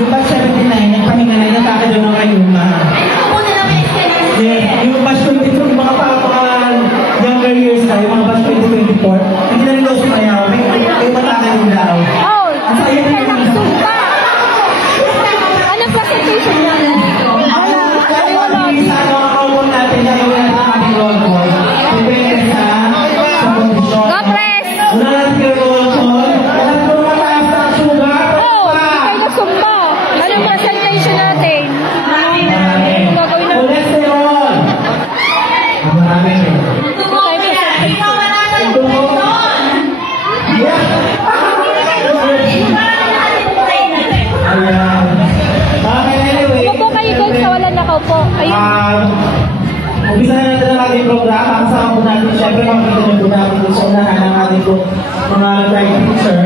Yung batch 79, nagpahinga na yung taka doon ng kayuma. Yes, yung batch 22, yung mga younger years tayo, mga batch 2024, hindi na rin daw sumayaw. May mataka yung daw. Oh, nagsumpa. Anong presentation niya? Sa ano natin, gagawin natin ang ating roll call. Depende sa kondisyon. Go, press! Una natin yung roll call. Alam ko mataas na ang sugar. Oh, hindi kayo nagsumpa. Anong presentation natin? Ulit sa roll. Marami. Upo kayo doon sa walang nakaupo. Umpisa na natin ang ating program. Kasama po natin, syempre, makikita niyo po natin doon sa unahan ng ating mga live picture.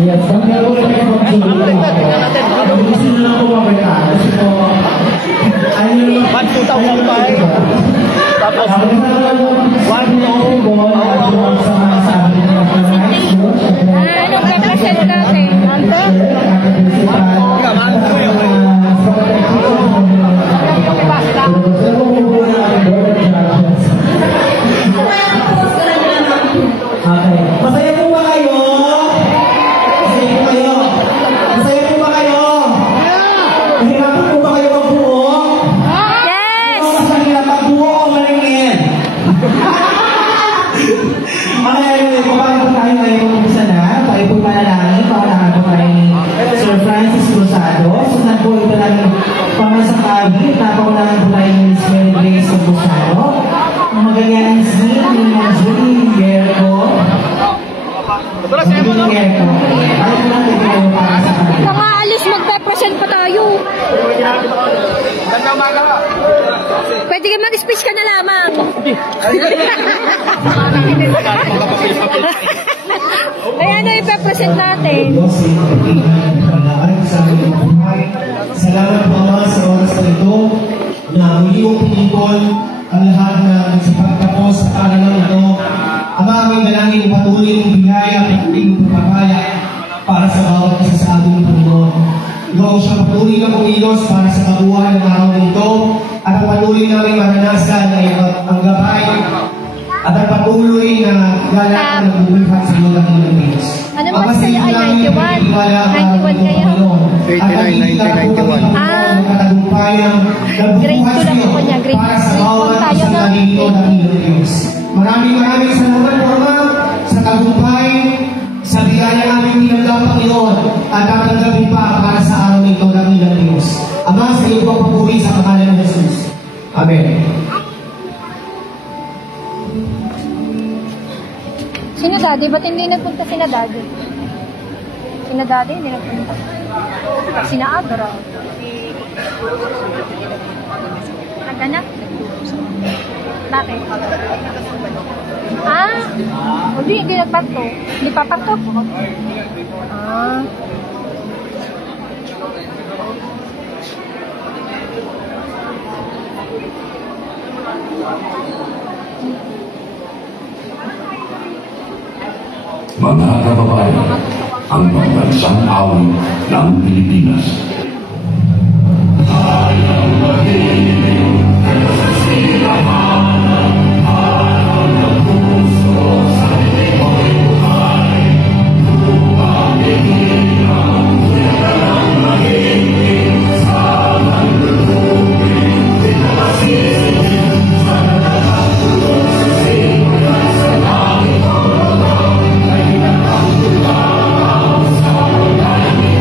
Yes, pag meron ko kayo ng Julie, gusto nyo lang po mabalik. Kasi po, ayun nyo naman. 2005. Tapos, 1-0 goal at yung sa mga sabi ng mga Anong represent natin? Okay. Masaya po ba kayo? Masaya po kayo? Masaya po ba kayo? Mahirapan po ba kayo magbuo? Yes! Mas mahirap magbuo o malingin? Okay, paano po tayo ngayon umpisa na? Tayo po manalangin para po kay Sir Francis Cruzado. Sundan po ito namin pamasakabi. Napaunahan po tayo ni Miss Mary Grace Cruzado. Ang magagamit ni Julie Gerco. Julie Gerco. Ano po lang ito para sa kanila? Baka alis magpe-present pa tayo. Pwede ka mag-speech ka na lamang. Ay, ano ipe-present natin? Salamat po Ama sa oras na ito na muli mong pinipon ang lahat na nagsipagtapos sa karalang ito. Ama, aming dalangin patuloy mong bigay at ating pagpapaya para sa bawat isa sa ating Panginoon. Ikaw siyang patuloy na kumilos para sa kabuuan ng araw na ito at ang patuloy namin maranasan ay ang gabay at ang patuloy na galang ng bubuhat sa iyo ng Pilipinas. Ano ba sa'yo? Ay, 91? 91 kayo? 89, 1991. Grade 2 lang ako niya. Grade 1 tayo na. Maraming salamat po Ama sa tagumpay, sa biyaya aming pinagdang Panginoon at tatanggapin pa para sa araw nito ng ilang Diyos. Ama, sa iyo po ang papuri sa pangalan ng Jesus. Amen. Sino daddy? Ba't hindi nagpunta sina daddy? Sina daddy hindi nagpunta. Sina Abra. Nag-anak? Bakit? Ah? Hindi nagpato. Hindi papato? Ah. Mga kababayan, ang pambansang awit ng Pilipinas. Ayaw magiging kasasilaman araw ng puso sa liko'y buhay. Lumamigin ang tuyagang magiging sa nalulubin. Pinakasisigin sa nakatulog sa sinulat sa langit o ay nakatulog sa langit.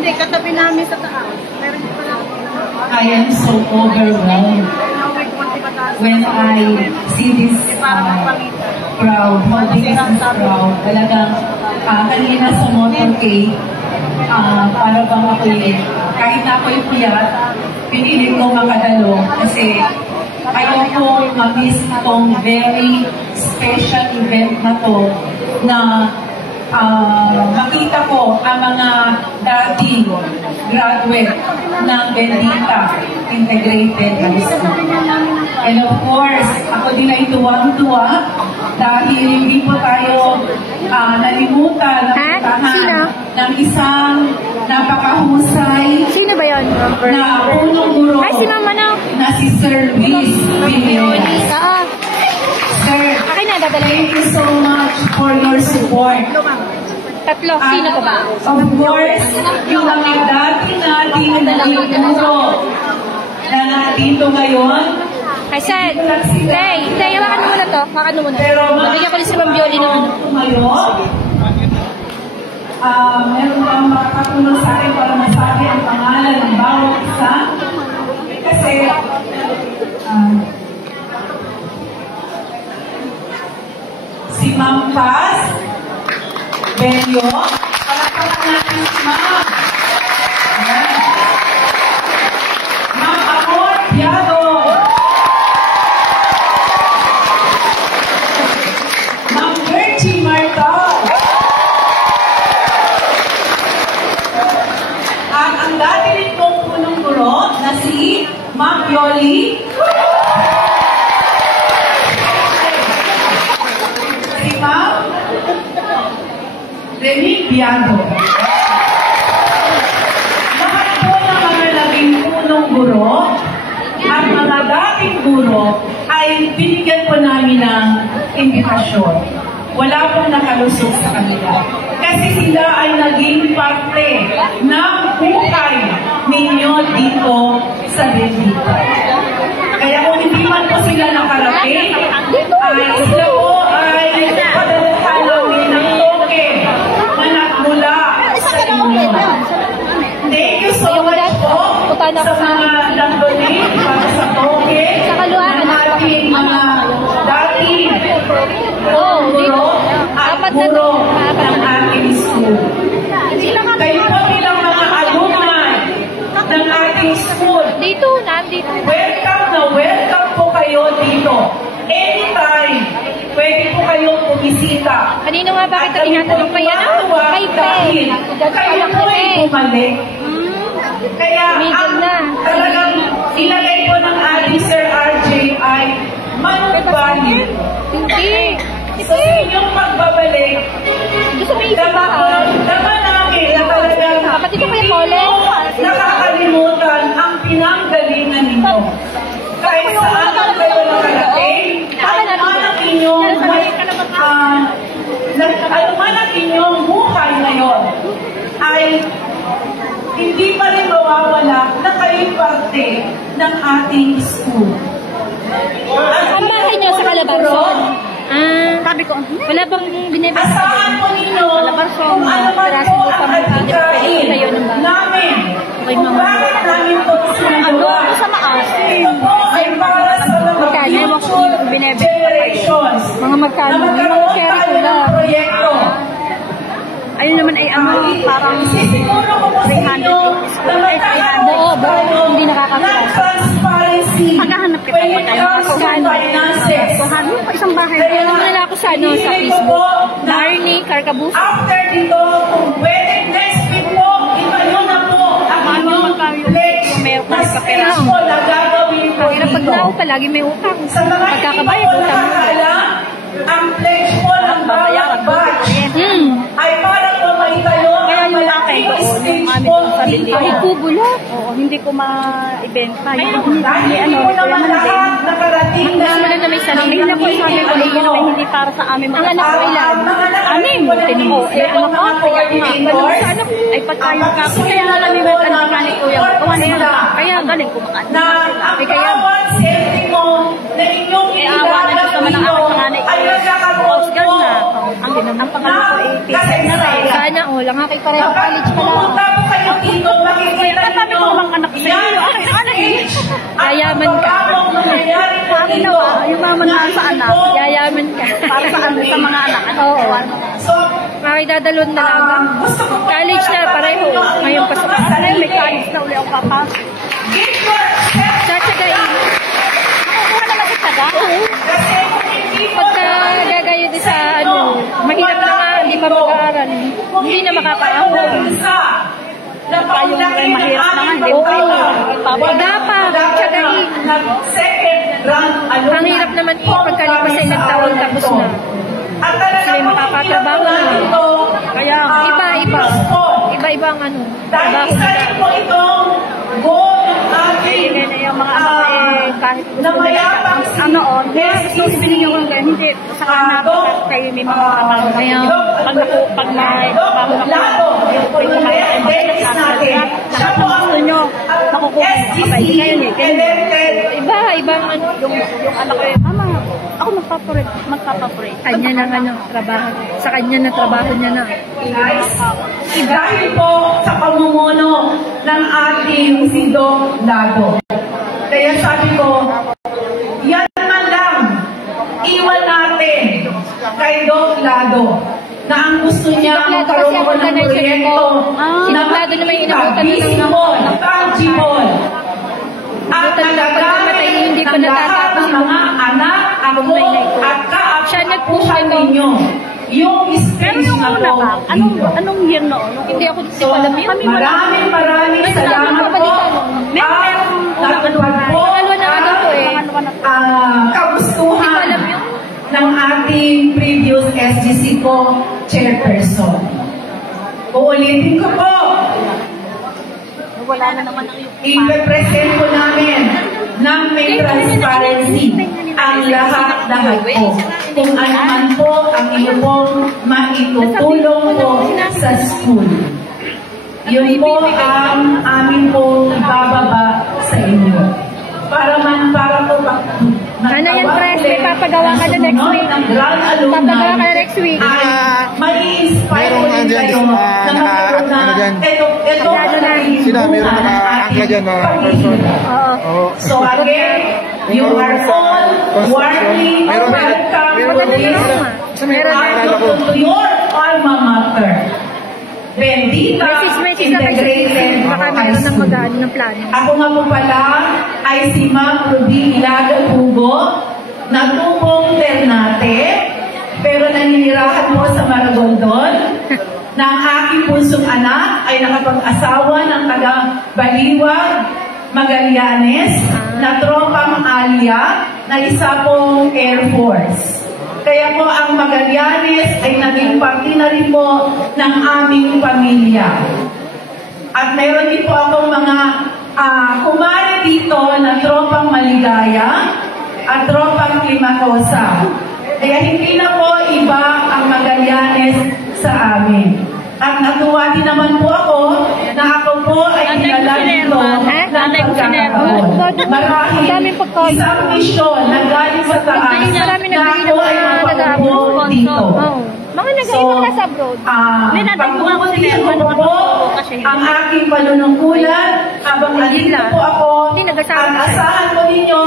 Hindi, katabi namin sa taas. Meron pa lang. I am so overwhelmed when I see this crowd, holding this crowd. Talagang kanina sa motorcade, para bang ako'y, kahit na ako'y piyat, pinili ko makadalo kasi ayoko ma-miss itong very special event na to na makita ko ang mga dating graduate ng Bendita Integrated High School. And of course, ako din ay tuwang-tuwa dahil hindi po tayo nalimutan ng isang napakahusay Sino ba yun? na punong guro Ay, si Mama na. na si Sir Luis Piñones. Sir, Akin na, dadala thank you so much for your support. Tatlo. Sino ko ba? Of course, yung mga dating nating guro na nandito ngayon. Ay, Sen. Tay, hawakan mo muna to. Hawakan mo muna. Nabigyan ko rin si Ma'am Bioli ng ano. Meron bang makakatulong sa akin para masabi ang pangalan ng bawat isa? Kasi, si Ma'am Paz Bello, palakpakan natin si Ma'am. Ma'am Amor Piado. Ma'am Gertie Martal. At ang dati rin kong punong guro na si Ma'am Yoli. Si Ma'am Remy Biado. Lahat po ng mga naging punong guro at mga dating guro ay binigyan po namin ng imbitasyon. Wala pong nakalusot sa kanila. Kasi sila ay naging parte ng buhay ninyo dito sa Bendita. Kaya kung hindi man po sila nakarating, sila po ay padalhan namin ng token na nagmula sa inyo. Thank you so much po sa mga nag-donate para sa token ng ating mga dating guro at guro ng ating school. Kayo po bilang mga alumni ng ating school. Dito, nandito. Welcome po kayo dito. Anytime, pwede po kayong bumisita. Kanino nga bakit ang tinatanong pa yan? Kay Pei. Kayo po ay bumalik. Kaya talagang ilagay po ng ating Sir RJ ay manubali. Hindi. So sa inyong pagbabalik, naman namin na talagang hindi mo nakakalimutan ang pinanggalingan ninyo. Kahit saan ang kayo nakarating, anuman ang inyong buhay ngayon, ay hindi pa rin mawawala na kayo'y parte ng ating school. Ang bahay niyo sa Calabarzon. Sabi ko, wala bang binibigay? Asahan po ninyo kung ano man po ang adhikain namin. Kung bakit namin po sinagawa. Ito po ay para sa mga future generations Mga magkano? na magkaroon tayo ng proyekto. Ayun naman ay parang Sisiguro ko po sa inyo na magkakaroon tayo ng transparency when it comes to finances. isang bahay. Kaya Alam mo nila ako sa Facebook. Narni, Carcabus. After dito, kung pwede next week po, itayo na po ang inyong pledge na speech po na gagawin po Pag dito. nao palagi may utang. Sa mga hindi Pagkakabayad, po utang. nakakaalam, ang pledge po ng bawat batch ay parang po maitayo ang malaking stage po dito. Ay, kubulo. Oo, hindi ko ma-ibenta. Dahil hindi po naman lahat nakarating na Wala na may sarili. Hindi na po sabi ko, hindi para sa amin Ang anak ko ilan? Anim. Tinimo. Anak ko, kaya nga. Sa anak ay pagkayo ka. Kaya nga lang yung kanti kuya. Gawa na yun. Kaya galing kumakan. Na ang bawat sente mo na inyong awa na Diyos naman ang aking panganay. ay nagkakaroon Girl po na. Ang pangalan ko ay kasi na rin. Sana, lang nga kayo pareho college pa lang. pumunta po kayo dito mamanaan sa anak. Yayaman ka. Para sa mga anak. Oo. So, Makidadalon na lang. College na pareho. Ngayon pa sa May college na uli ang papasok. give yourself Satsagain. Nakukuha naman sa taga. kasi kung hindi mo Pagka gagayo din sa mahirap na nga, hindi pa mag-aaral. Hindi na makakaahon. na paunlaki ng mahirap naman, aming di ba? bawat Dapat, tsagain. second rank Ang hirap naman po pagkalipas sa ilang taon tapos na. At talaga Sila makakatrabaho na. Kaya, Iba-iba. Iba-iba ang ano. dahil Trabaho isa nila. rin po itong goal ng ating yung mga anak kahit na mayabang susubili nyo kung ganyan, hindi. Sa kanap, kayo may mga trabaho. Kaya, Pag may trabaho na siya po ang gusto nyo, makukuha nyo. Kapag ngayon eh, elected iba ang ano. yung anak ko eh, mama, ako magpapaporate. Kanya na ano, trabaho. Sa kanya na trabaho niya na. guys, dahil po sa pamumuno ng ating si Doc Lado. Kaya sabi ko, yan man lang, iwan natin kay Doc Lado na ang gusto niya Doc Lado magkaroon kasi ko ng organizer proyekto ko. Si Doc Lado naman yung inabutan na visible, tangible, at Inabutan na pagkamatay, hindi pa ng lahat natatapos ng mga anak, ako, at Siya nag-push kaapuhan nito. ninyo. Yung Pero stage yung na una po pa, anong year noon? Hindi ako So, alam yun. maraming Ay, salamat sabi ko, po. balikan. At natupad po Pangalawa na ano to eh. kagustuhan Hindi ko alam yun. ng ating previous SGC po chairperson. Uulitin ko po, Wala na naman ang i-represent po namin ng may transparency ang lahat po. Kung ano man po ang iyo pong maitutulong po sa school. Yun po ang amin po ibababa sa inyo. Para po Ano yan, Pres? May papagawa ka na next week. Papagawa ka na next week. Mai-inspire ko din kayo na magkaroon na ito Sila, meron naka-angkla dyan na person. Oo. So again, you are all warmly welcome to your alma mater. Bendita Message na kayo sa Integrated baka High meron ng School. mag-ano ng plano. Ako nga po pala ay si Ma'am Ruby Ilaga Hugo na tubong Ternate, pero naninirahan po sa Maragondon na ang aking punsong anak ay nakapag-asawa ng taga Baliwag, Magallanes na tropang Alia na isa pong Air Force. Kaya po ang Magallanes ay naging parte na rin po ng aming pamilya. At meron din po akong mga kumari dito na tropang Maligaya at tropang Climacosa. Kaya hindi na po iba ang Magallanes sa amin. At natuwa din naman po ako na ako po ay dinala dito ng pagkakataon. Marahil isang misyon na galing sa taas na ako ay magpapaupo dito. Mga nag-iibang nasa abroad. Pagpuputihin ko po ang aking panunungkulan habang nandito po ako at asahan ko ninyo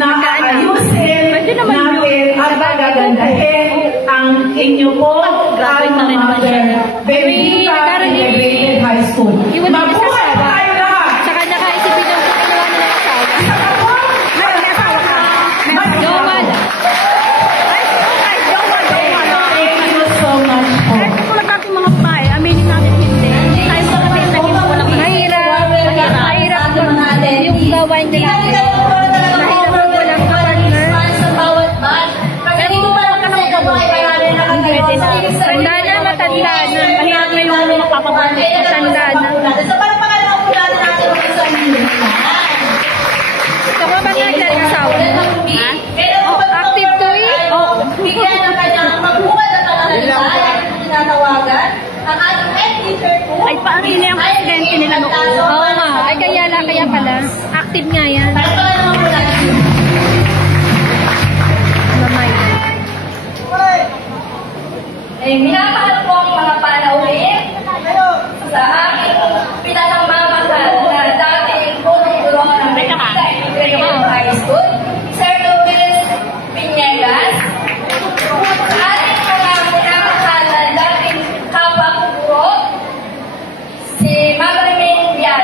na ayusin natin at pagagandahin ang inyo po alma mater, Bendita Integrated High School. Mabuhay tayo lahat! Saka nakaisipin yung ginawa nila asawa. May asawa ka. Jowan. Thank you so much po. Kahit katulad natin mga babae, aminin natin hindi. Hindi tayo sasabihin na hindi walang Mahirap yung gawain nila. Mahirap yung walang partner. Tanda na, matanda na. mahirap na yung mapapabalik. Matanda na. Ito ka ba nagdaring asawa? Active to eh? Oo. Bigyan ng kanyang magbuhat at pangalan ay tinatawagan. Ang ating head teacher po Ay, paano yun yung presidente nila noon? Oo nga. Ay, kaya pala. Active nga yan. Palagpakan naman po natin. Mamay. Minamahal po ang mga panauhin sa aking pinanamamahal na dating punong guro ng Bendita Integrated High School, Sir Luis P.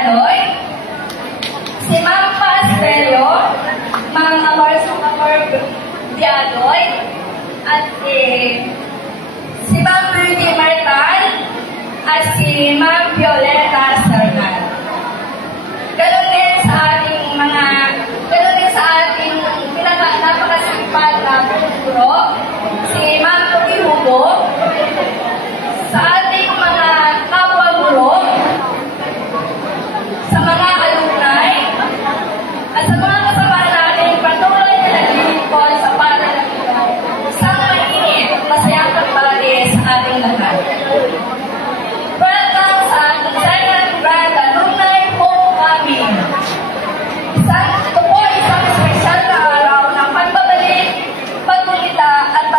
Dialoy, si Ma'am Pastelio, Ma'am Amor Dialoy, at si Ma'am Rudy Martal, at si Ma'am Violeta Sarnal. Ganun din sa ating napakasipag na guro, si Ma'am Tuki Hugo, sa ating mga kapwa-guro, sa mga alumni, at sa mga kasama natin patuloy na naglilingkod sa paral ng ito. Isang mainit, masayang pagbati sa ating lahat. Welcome sa ating second grand alumni homecoming. Ito po isang espesyal na araw ng pagbabalik, pagkikita at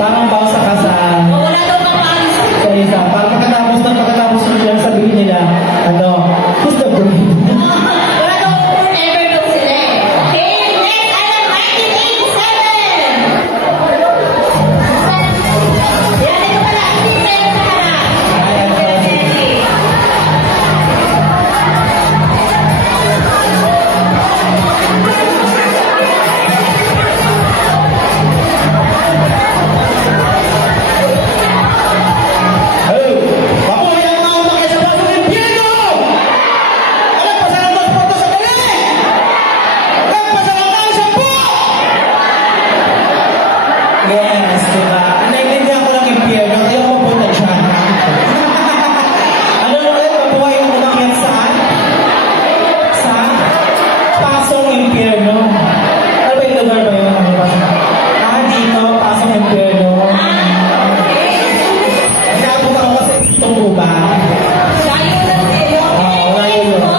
Parang baw sa kasal. Sa isa. Parang pagkatapos ng lang sabihin nila, who's the bride? Yes, diba? Naintindihan ko lang yung pierno, kaya ako punta dyan. Ano ulit? Mabuhay yung umakyat saan? Sa Pasong Impierno. Ano ba yung lugar ba yun? Dito, Pasong Impierno. Hinabot ako kasi itong buba. Layo yun.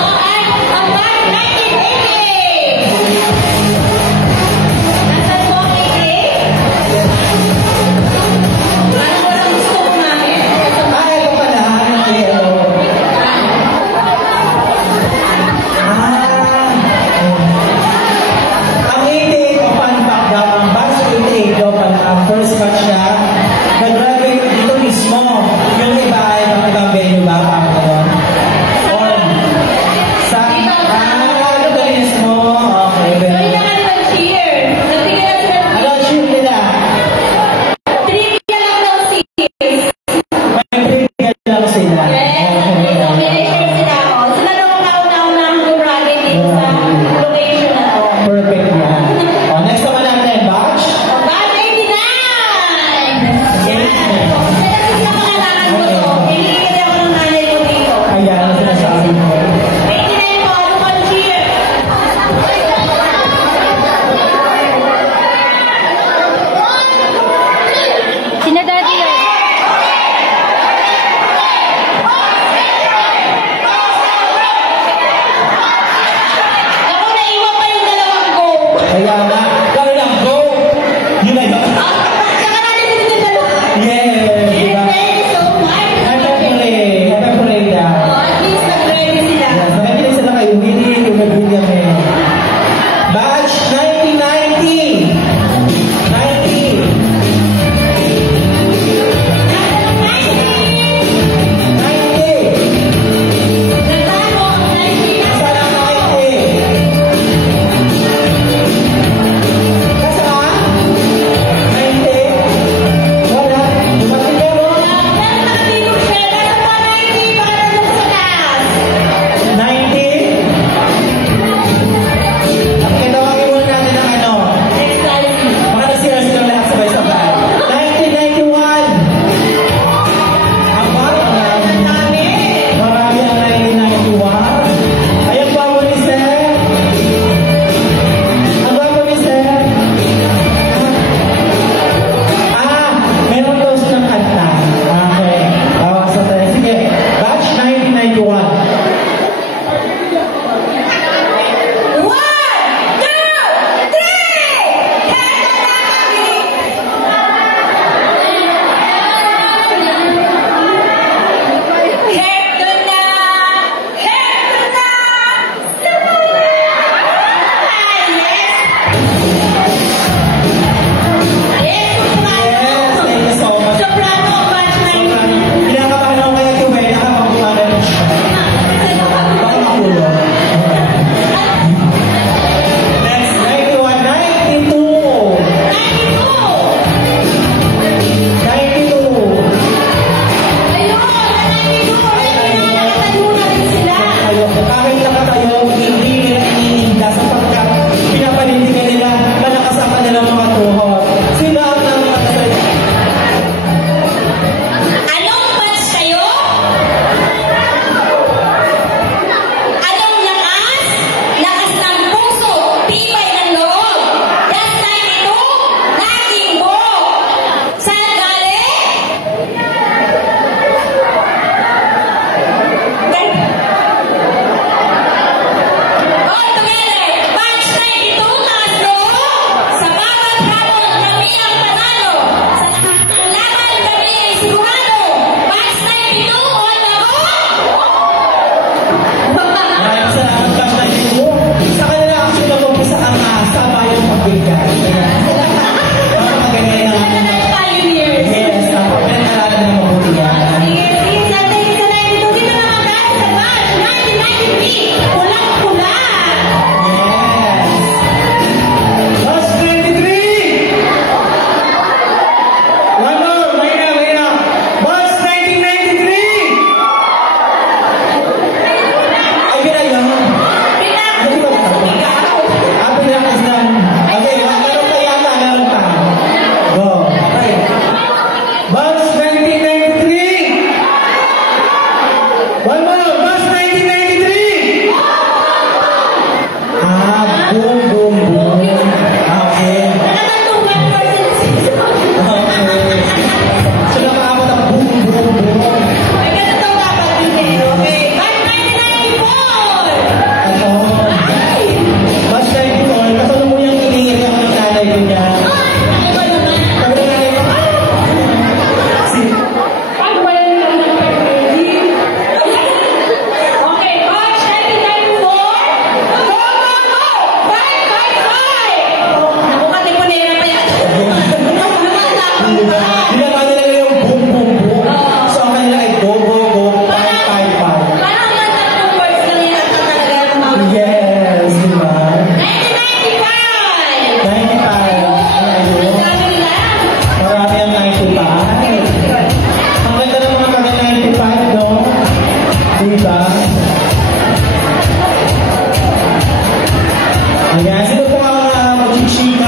Boom, boom, boom. Okay. Okay. So, nakaapat ang boom, boom, boom. Ano? Mas 94. Kasano mo yung kilingin ng nanay ko niya? Ayan, sino po ang mag-chika?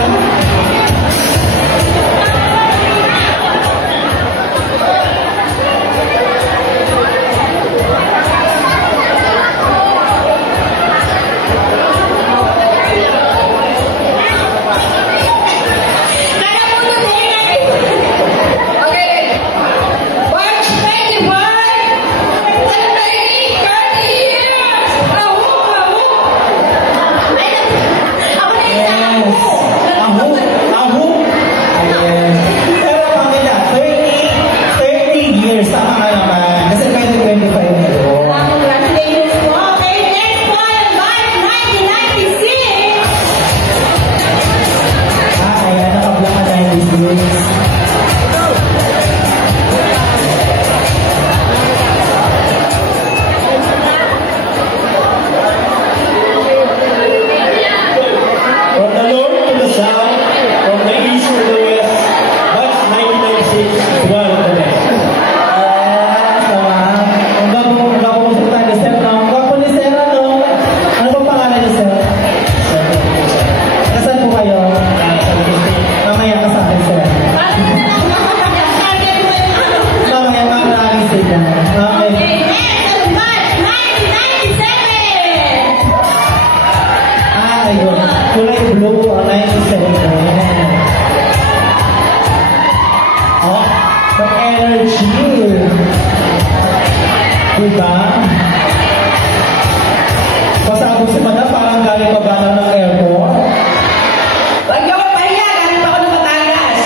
Kulay blue ang 97. Oh, the energy. Diba? Pasabog si Madam, parang galing pa ba ng airport? Wag niyo ko pahiya, galing pa ako ng Batangas.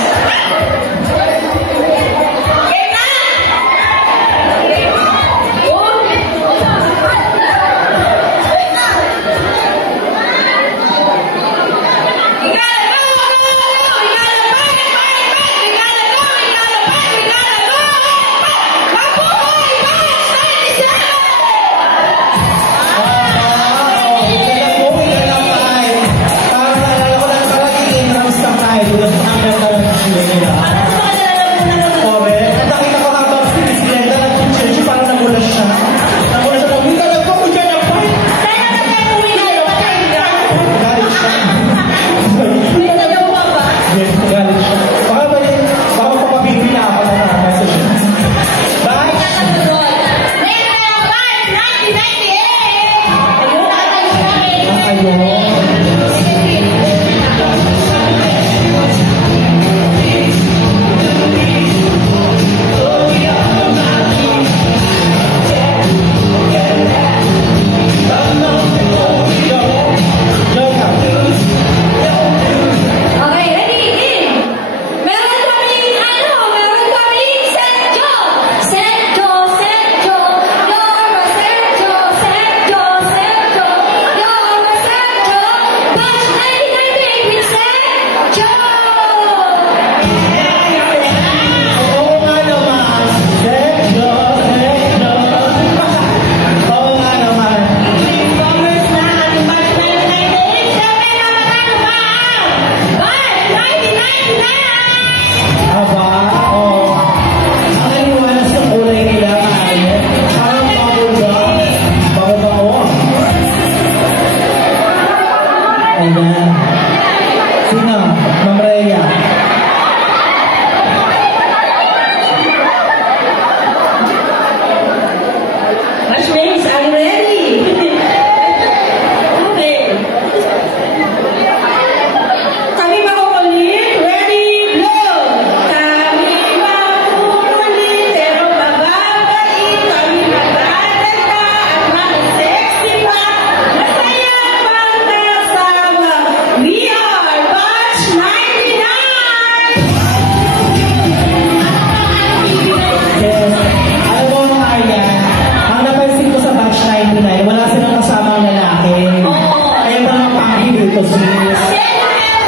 dito, sis.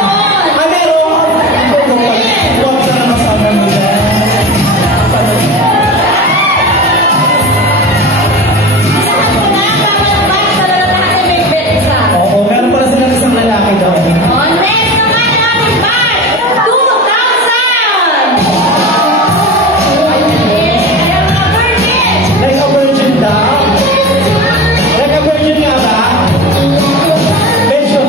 Ah, meron? Huwag ka na masama nila. Oo, meron pala silang isang lalaki daw. Like a virgin daw? Like a virgin nga ba? Medyo.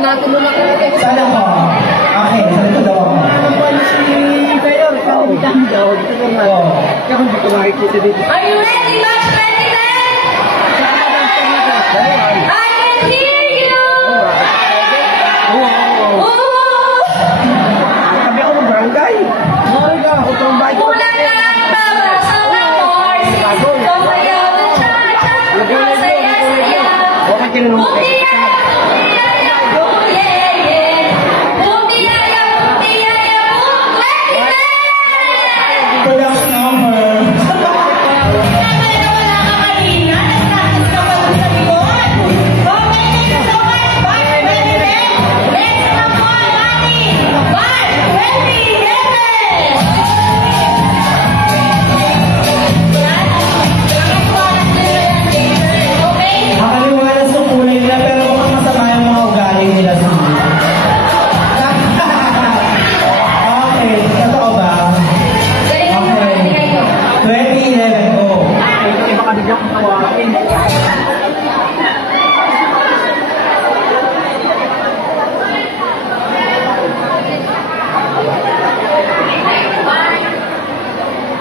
Saan ako? Okay, saan ito daw ako? Are you ready, Batch 2010? I can hear you! Sabi ako ng barangay. Kulang na ang bawat sa amor. Kumayaw na cha-cha. Masaya-saya. Bumiyaya, bumiyaya, bumiyaya. Bumiyaya, bumiyaya, bumiyaya. Production number. Makaliwalas ng kulay nila pero mukhang masama yung mga ugali nila sa mga. Okay, totoo ba? Okay. 2011, go. Baka bigyan kong tawarin.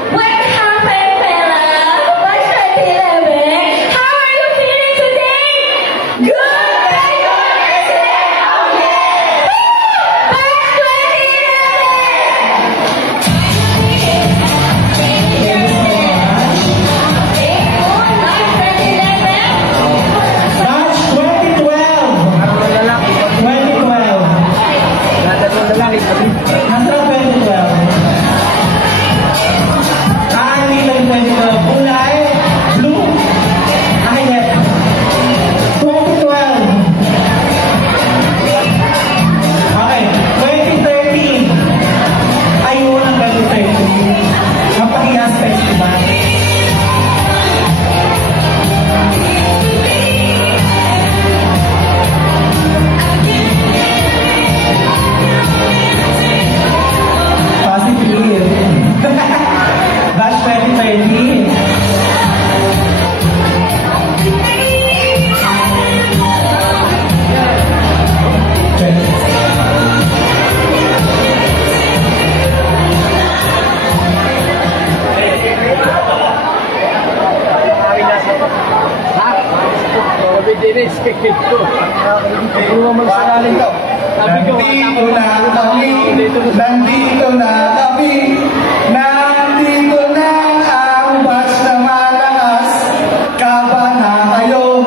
What happened, Bella? What's 2011? How are you feeling today? Good! Very good! Okay! What's 2011? March 2012. 2012. Nasa 2012. Dito yung 2012. Kulay, blue, violet. 2012. Okay, 2013. Ayun ang 2013. Kapag-ias festival. Positive. Batch 2013. Nandito na ang batch na malakas. Kaba na kayo,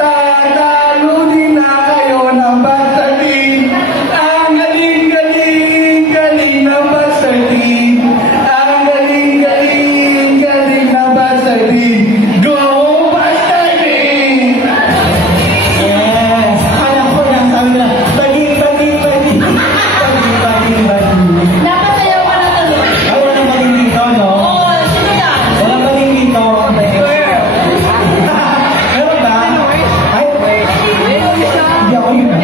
tatalo din na kayo ng batch 13. Ang galing ng batch 13. Ang galing ng batch 13. Go batch 13! Yes! Alam ko lang, sabi nila, bagi. Napasayaw ka na tuloy. Ay, walang baging dito, no? Oo, sino yan? Walang baging dito. Meron ba? Ay, hindi ako yun.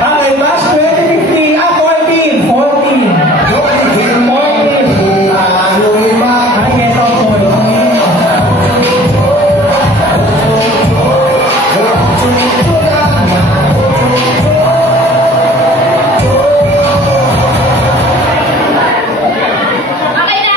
Okay, batch 2015. 14. Ay, ito ako. Okay na.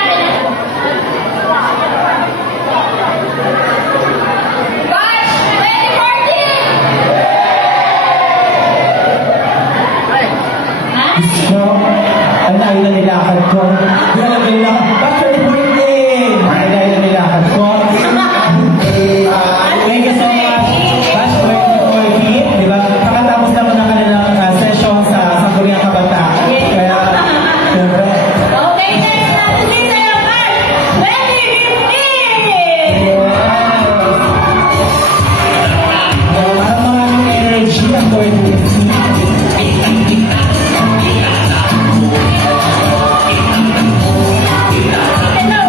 Batch 2014! So, ang dahil na nilakad ko. Batch 2014. Ang dahil na nilakad ko. Thank you so much. Batch 2014. Diba? Nakatapos naman ang kanilang session sa Sangguniang Kabataan. Kaya, siyempre. Okay, next natin si Sayo Batch 2015! Maraming energy ang 2015. Ito,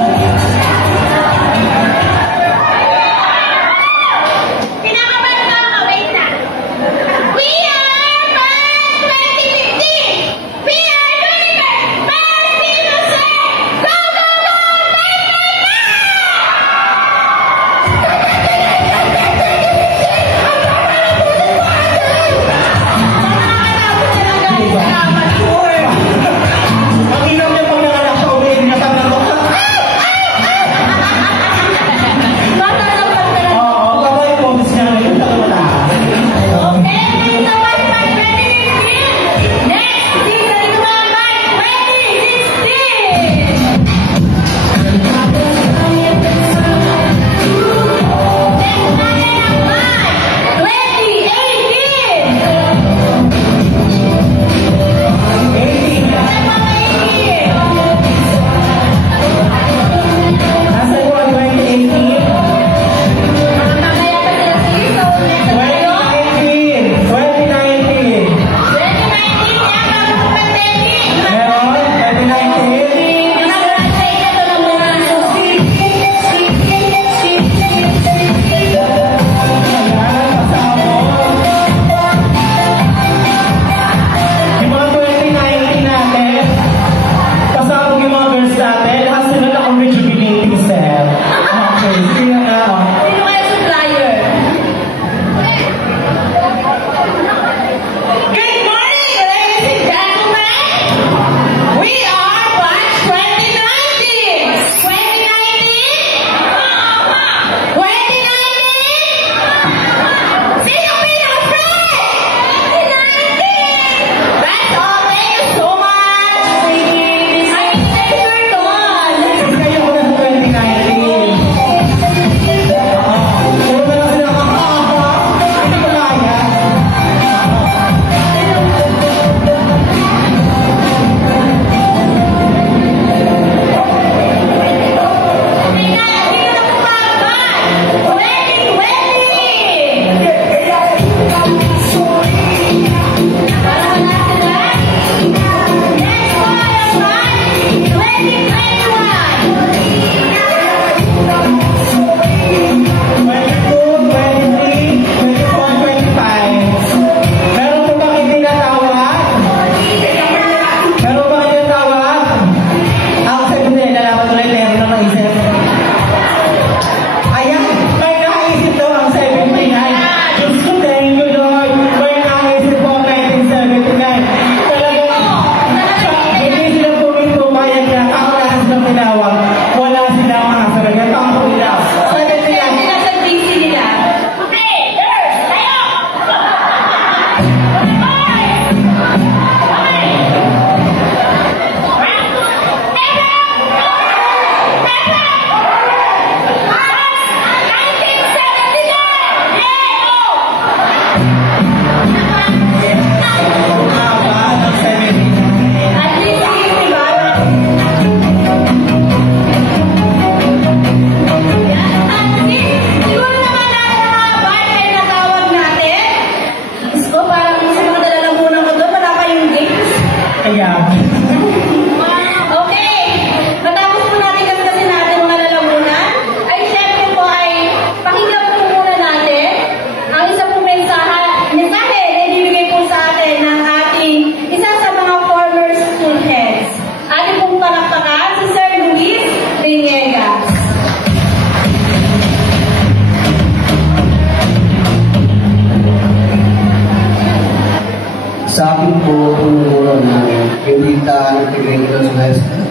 dating po tumuro na Bendita Integrated High School,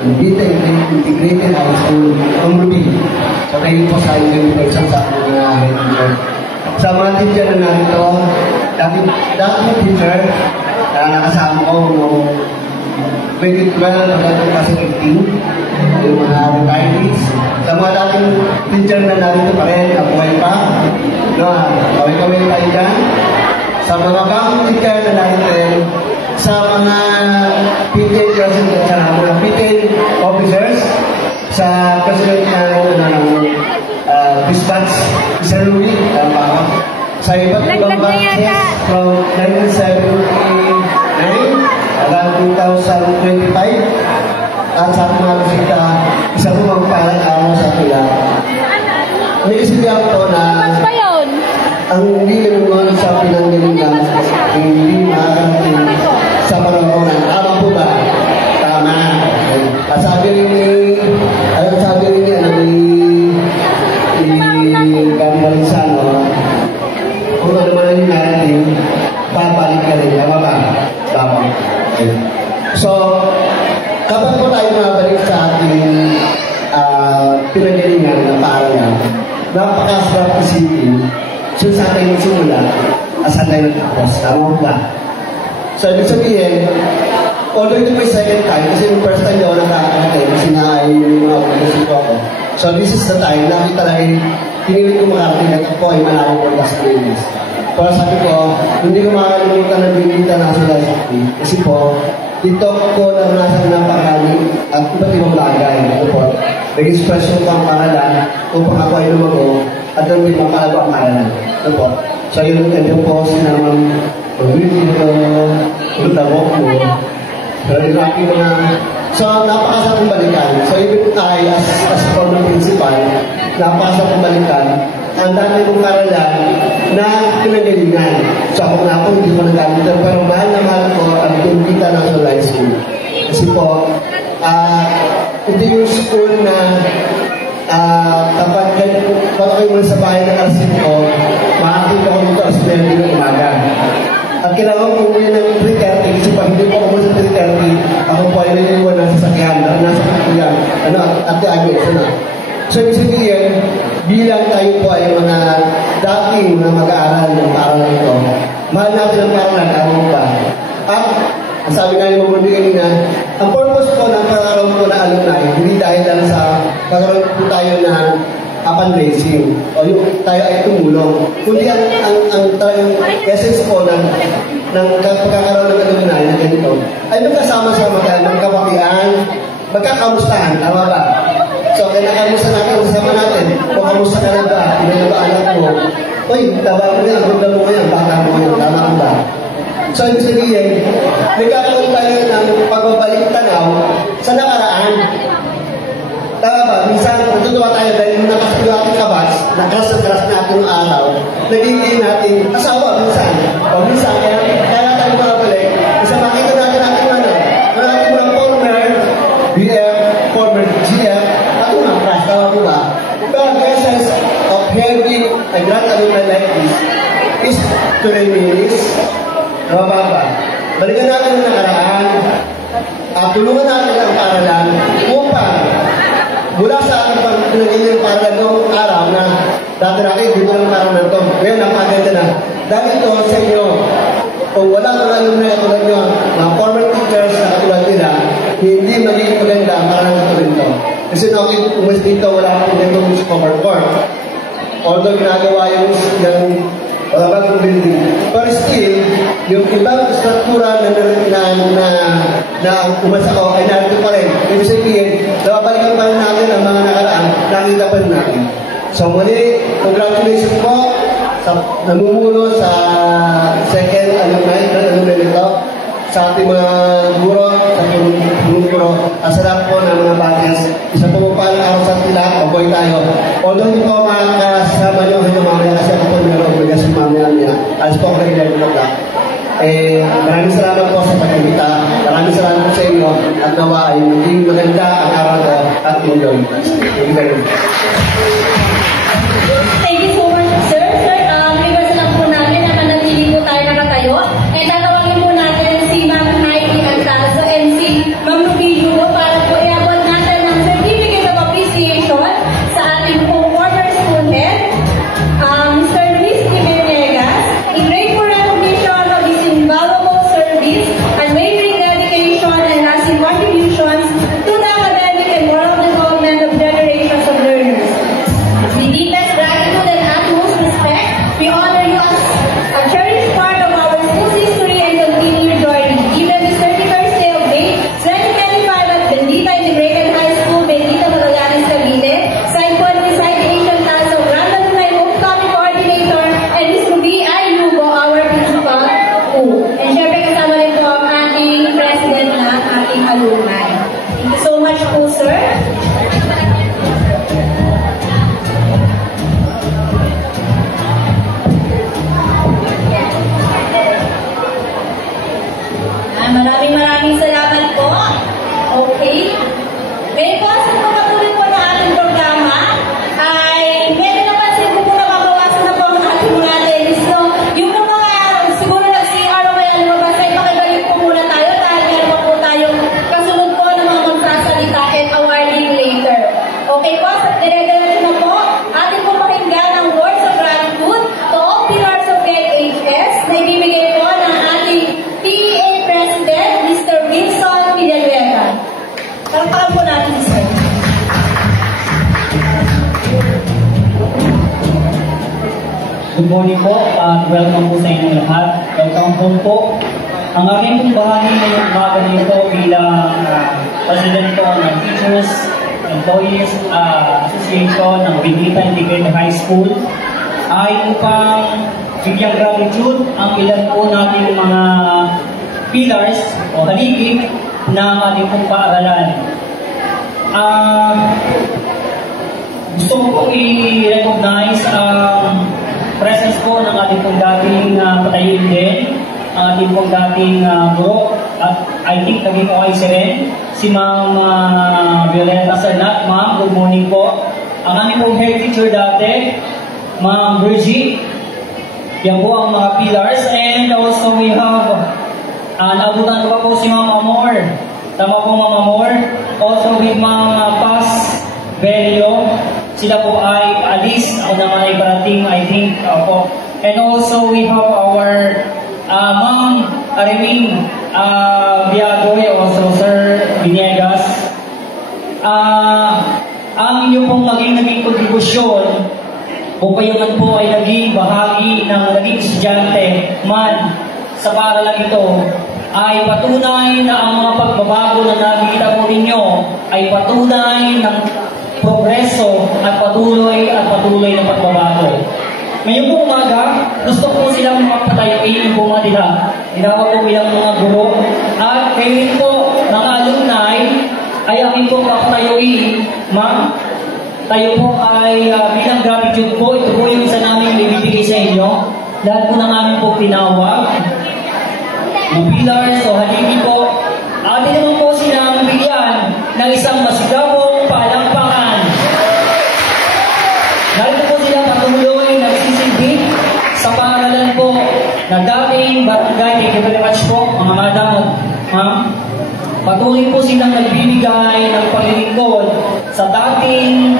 Bendita Integrated High School, Pamrubi. So kayo po sa inyo person sa mga head. Sa mga teacher na narito, dating teacher, nakasama ko noong 2012 hanggang 2018, yung mga retirees. Sa mga dating teacher na narito pa rin, nabuhay pa, no, kawin-kawin tayo dyan. Sa mga bagong teacher na narito rin, sa mga PTA president, sa mga PTA officers, sa president ng dispatch, Sir Louis, sa iba't ibang batches from 1979 hanggang 2025, at sa ating mga bisita, isa po magpalang araw sa tula. May isibihan ko na ang hindi lumuwan sa pinanggalingan, hindi makakarating sa panahon. Tama po ba? Tama. Sabi rin ni Kamalisano, kung ano man ang narating, babalik ka rin. Tama ba? Tama. So, kapag po tayo mabalik sa ating pinagalingan na paaralan, napakasarap isipin, so saan tayo magsimula, saan tayo natapos. Tama ba? So, ibig sabihin, although ito may second time, kasi yung first time daw nakakakatay, kasi naayon yung mga pagkasito ako. So, this is the time, nakita na pinili ko makarating at ako ay malaking po sa playlist. Pero sabi ko, hindi ko makakalimutan ng Bendita National City. Kasi po, dito ko naranasan ng pangalan at iba't ibang bagay. Ito po, nag-express ko ang pangalan upang ako ay lumago at ang di mapalago ang pangalan. Ito po. So yun po, sinamang dito, utabok mo. So yun aking mga... So napakasakong balikan. So even I, as former principal, napakasakong balikan. Ang dami kong karalan na pinagalingan. So ako nga po, hindi ko nagalitan. Pero mahal na mahal ko ang Bendita National High School. Kasi po, ito yung school na kapag kayo muna sa bahay ng alas 5, makakita ko dito alas 9 ng umaga. At kailangan ko umuwi ng 3:30 kasi pag hindi ko umuwi sa 3:30, ako po ay naliwan ng sasakyan, nasa pagkuyan. Ate Agnes, So, ibig sabihin, bilang tayo po ay mga dating na mag-aaral ng paaralan ito, mahal natin ang paaralan, tama ba? At, ang sabi nga yung mga kanina, ang purpose po ng pagkakaroon po na alumni, hindi dahil lang sa pagkakaroon po tayo ng fundraising o yung tayo ay tumulong. Kundi ang essence po ng pagkakaroon ng alumni na ganito, ay magkasama-sama tayo, magkapatian, magkakamustahan, tama ba? So, kinakamusta natin, kasama natin, o kamusta ka na ba? Ilan na ba anak mo? Uy, taba mo yan, ang ganda mo yan, bata mo yan, tama ba? So, ibig sabihin, nagkakaroon tayo ng pagbabalik tanaw sa nakaraan. Tama ba? Minsan, natutuwa tayo dahil nakasulo ating kabats, nakaras natin yung araw, nagiging natin asawa minsan. O minsan, kaya tayo makabalik, isa makita natin natin mga former BF, former GF, at mga crush, tama po ba? Pero the essence of having a grand alumni like this is to reminisce, mababa. Balikan natin ang nakaraan, tulungan natin ang paaralan upang mula sa ating pinag-ilang paaralan noong araw na dati natin, di mo lang paaralan ito. Ngayon, napaganda na. Dahil ito sa inyo, kung wala ng alumni katulad nyo, mga former teachers na katulad nila, hindi magiging maganda ang paaralan katulad nito. Kasi nung umas dito, wala akong ganitong cover court. Although ginagawa yung bagong building. Pero still, yung ibang struktura na umasa ko ay narito pa rin. Ibig sabihin, nababalikan pa rin natin ang mga nakaraan, nakita pa rin natin. So muli, congratulations po sa namumuno sa second alumni nito, sa ating mga guro, sa punong guro. Ang sarap po ng mga batches. Isa po pa lang araw sa tila, mabuhay tayo. Although hindi ko makakasama nyo hanggang mamaya kasi ako po meron obligasyon mamaya niya. Alas po ako nag-11 o'clock. Maraming salamat po sa pag-invita. Maraming salamat po sa inyo at nawa ay maging maganda ang araw ko at enjoy. Thank you very much. Thank you so much, sir. Sir, iwasan lang po namin na manatili po tayo nakatayo. And tatawagin morning po at welcome po sa inyong lahat. Welcome home po. Ang aking pong bahagi ngayong umaga nito bilang President po ng Teachers Employees Association ng Bendita Integrated High School ay upang bigyang gratitude ang ilan po nating mga pillars o haligi ng ating pong paaralan. Gusto ko pong i-recognize ang presence po ng ating pong dating patayuin din, ang ating pong dating guro, at I think naging okay si rin, si Ma'am Violeta Sanat. Ma'am, good morning po. Ang aming pong head teacher dati, Ma'am Virgie. Yan po ang mga pillars. And also we have, naabutan ko pa po si Ma'am Amor. Tama po Ma'am Amor. Also with Ma'am Paz Belio. Sila po ay alis. Ako naman ay parating, I think. Po. And also we have our Ma'am Ariming Biagoy, also Sir Viniegas. Ang inyong pong naging kontribusyon kung kayo man po ay naging bahagi ng naging estudyante man sa paaralan ito, ay patunay na ang mga pagbabago na nakikita po ninyo ay patunay ng progreso at patuloy na pagbabago. Ngayon po umaga, gusto ko silang magpatayuin yung pumatila. Tinawag ko bilang mga guro. At kayo rin po, mga alumni, ay aking po papatayuin, ma'am. Tayo po ay bilang gratitude po, ito po yung isa namin ibibigay sa inyo. Lahat po ng aming po tinawag. Mga pillars o haligi po. Atin naman po silang bigyan ng isang masigabong palampakan. Narito po sila patuloy nagsisilbi sa paaralan po na dating barangay. Thank you very much po, mga madam. Patuloy po silang nagbibigay ng paglilingkod sa dating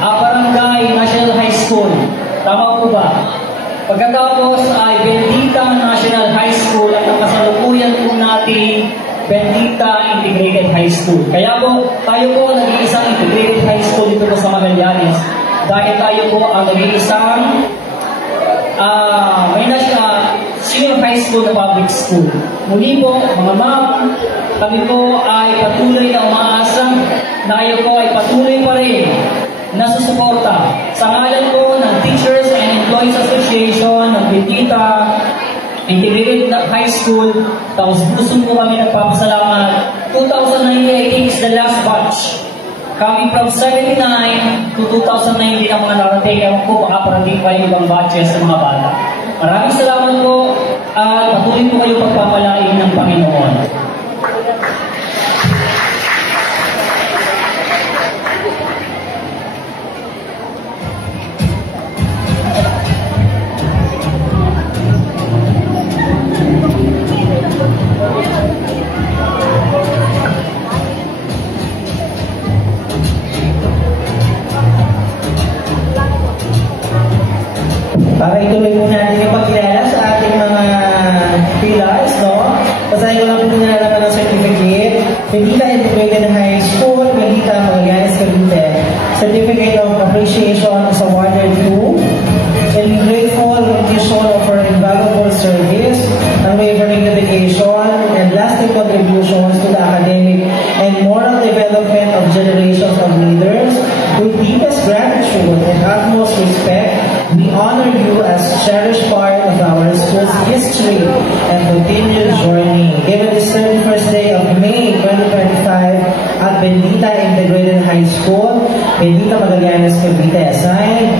Barangay National High School. Tama po ba? Pagkatapos ay Bendita National High School at ang kasalukuyan po natin Bendita Integrated High School. Kaya po, tayo po nag-iisang Integrated High School dito po sa Magallanes. Dahil tayo po ang nag-iisang senior high school na public school. Muli po, mga ma'am, kami po ay patuloy na umaasa na kayo po ay patuloy pa rin na susuporta sa ngalan po ng Teachers and Employees Association ng Bendita Integrated High School. Tapos gusto po kami nagpapasalamat. 2019, I think, is the last batch. Coming from 79 to 2019 ang mga narating. Ewan ko, baka parating pa yung ibang batches ng mga bata. Maraming salamat po at patuloy po kayo pagpapalain ng Panginoon. Para ituloy po natin yung pagkilala sa ating mga pillars, no? Basahin ko lang po nila naman ng certificate. Bendita Integrated High School, Bendita Magallanes, Cavite. Certificate of Appreciation is awarded to in grateful recognition of her invaluable service, unwavering dedication, and lasting contributions to the academic and moral development of generations of leaders. With deepest gratitude and utmost respect, we honor you as cherished part of our school's history and continued journey. Given this 31st day of May 2025 at Bendita Integrated High School, Bendita Magallanes, Cavite. Signed,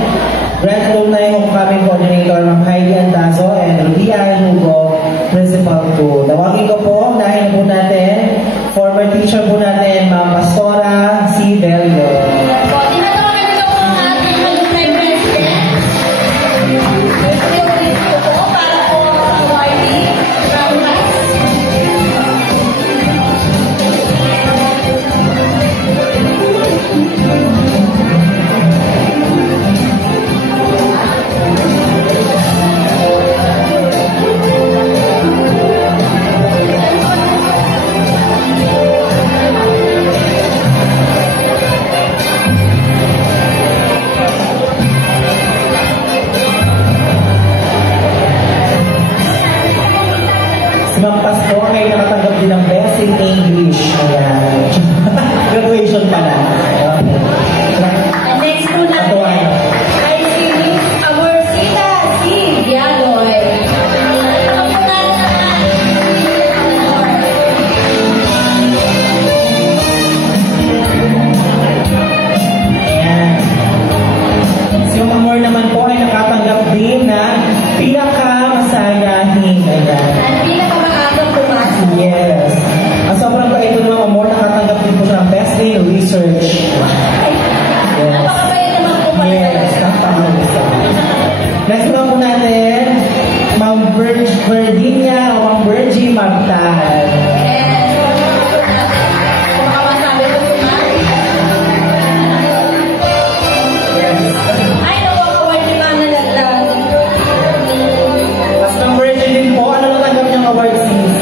Grand Alumni Homecoming Coordinator Ma'am Heidi Andazo and Rudia Hugo, Principal 2. Tawagin ko po, dahil po natin, former teacher po natin, Ma'am Pastora C. Bello. pastor ay nakatanggap din ng Best in English. Ayan. Graduation pala. Next po natin ay si Miss Amorcita C. Diagoy. Ayan. Si Amor naman po ay nakatanggap din na pinaka-masayahin. Ayan. At pinakamaagang pumasok. Yes. Ang sobrang bait po ng Amor, nakatanggap din po siya ng Best in Research. Yes. Napakabait naman po pala. Yes, napaka-gusto. Next naman po natin, Ma'am Virginia o Ma'am Virgie Magtal. Makamasabi ko si Ma'am. Ay, nakakawal ni Ma'am na naglag. As Ma'am Virgie din po, ano natanggap niyang award sis?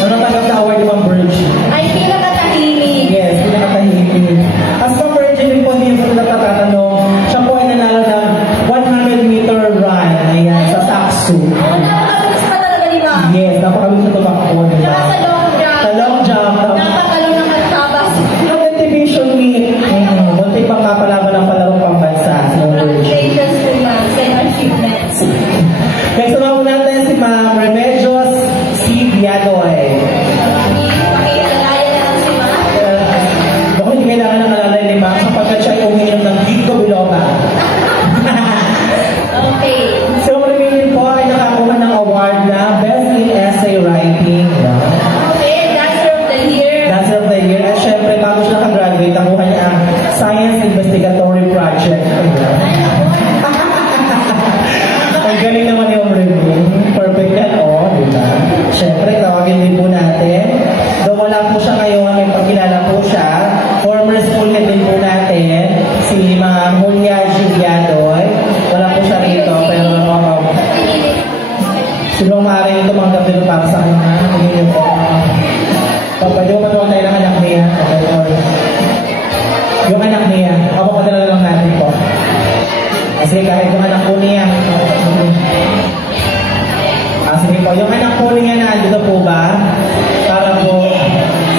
Ano natanggap na award ni Ma'am Virgie? Ay, pinakatahimik. Yes, pinakatahimik. As Ma'am Virgie din po, hindi po nagtatanong, siya po ay nanalo ng 100-meter run. Ayan, sa Taksu. Ang napakabilis pa talaga ni Ma'am. Yes, napakabilis sa tumakbo. Saka sa long jump. Sa long jump, Nakakalo ng katabas. yung division meet, muntik pang kapalaban ng palarong pambansa. Congratulations to Ma'am sa iyong achievements. Next naman po natin si Ma'am Remedios C. Diagoy. Pakilalayan naman si Ma'am. Baka hindi kailangan ng alalay ni Ma'am sapagkat siya ay umiinom ng Ginkgo biloba. Okay. Si Ma'am Remedios po ay nakakuha ng award na Best in Essay Writing. Okay, Dancer of the Year. Dancer of the Year. At syempre, bago siya nakagraduate, nakuha niya ang Science Investigatory Project. Ang galing naman yung review. Perfect yan, diba? Syempre, tawagin din po natin. Though wala po siya ngayon, may pagkilala po siya. Former schoolmate din po natin, si Ma'am Julia Gigliadoy. Wala po siya rito, pero sino maaaring tumanggap dito para sa kanya? Hindi niyo po. Papadyo pa doon tayo ng anak niya. Yung anak niya, ako padala lang natin po. Kasi kahit yung anak po niya. Sige po, yung anak po niya na andito po ba? Para po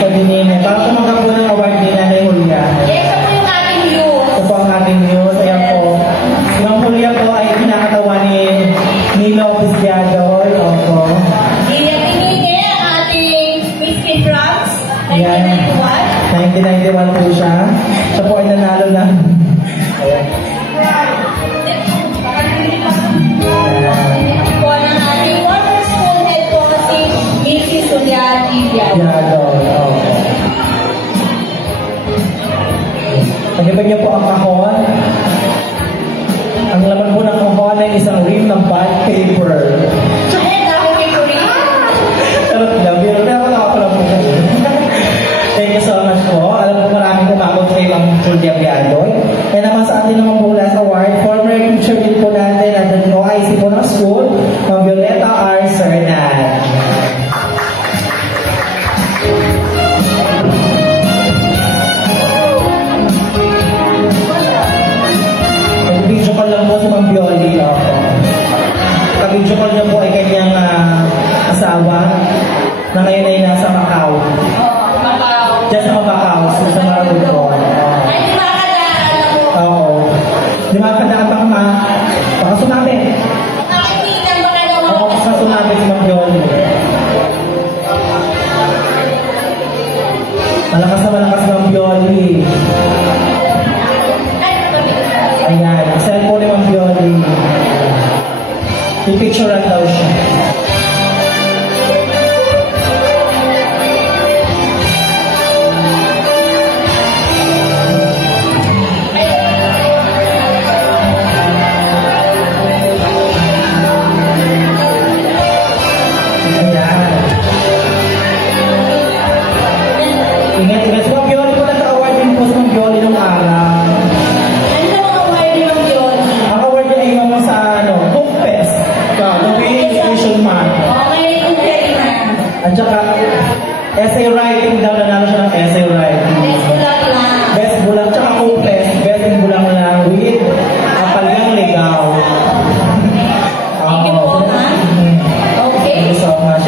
sa dinine. Para tumanggap po ng award ni Nanay Julia. Yes, ito po yung ating news. Ito po ang ating news. Ayan po. Si Ma'am Julia po ay pinakatawa ni Nilo Pisciadoy. Opo. Iyatingin ang ating Whiskey Frogs. Ayan. 1991 po siya. Siya po ay nanalo ng... Ayan. Po ng ating former school head po kasi Mrs. Sulyati Diago. Okay. Pag-iba niyo po ang kahon. Ang laman po ng kahon ay isang rim ng bond paper. Ay, dahil may kurin. Sarap lang. Pero ako lang po kayo. Thank you so much po. Alam ko maraming kumakot kay Ma'am Julia Biadoy. Kaya naman sa atin naman po last award, former teacher din po natin at the OIC po ng school, Ma'am Violeta R. Sernan. Nag-video call lang po si Ma'am Violi. Nag-video call niya po ay kanyang asawa na ngayon ay nasa Macau. Diyan sa Macau, sa Maragondon. Ay, lumakadaan ako. Oo. Lumakadaan baka sumabi. Nakikita mo na naman. Oo, baka sumabi si Ma'am Violi. Malakas na malakas Ma'am Violi. Ayan, cellphone ni Ma'am Violi. Pipicturean daw siya. Ingat-ingat. Si Ma'am Violi po nagka-award din po sa Ma'am Violi nung araw. Ano ang award ni Ma'am Violi? Ang award niya ay yung sa Book Fest. Education Month. Okay, okay na. At saka, essay writing daw, nanalo siya ng essay writing. Best bulag lang. Best bulang, tsaka Book Fest, best in bulang lang with Apalgang Ligaw. Thank you po, ma'am. Okay. Thank you so much.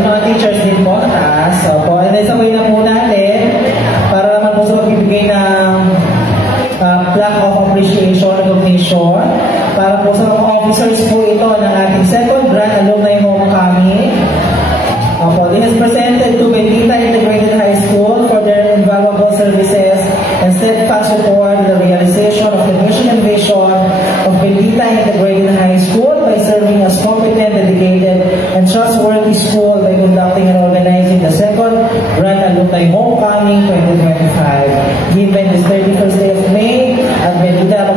yung mga teachers din po sa taas. Opo, and then sabay na po natin para naman po sa magbibigay ng plaque of appreciation, recognition. Para po sa mga officers po ito ng ating second Grand Alumni Homecoming. Opo, this is presented to Bendita Integrated High School for their invaluable services and steadfast support in the realization of the mission and vision of Bendita Integrated High School by serving as competent, dedicated, and trustworthy school by conducting and organizing the second Grand Alumni Homecoming 2025, given this 31st day of May at Bendita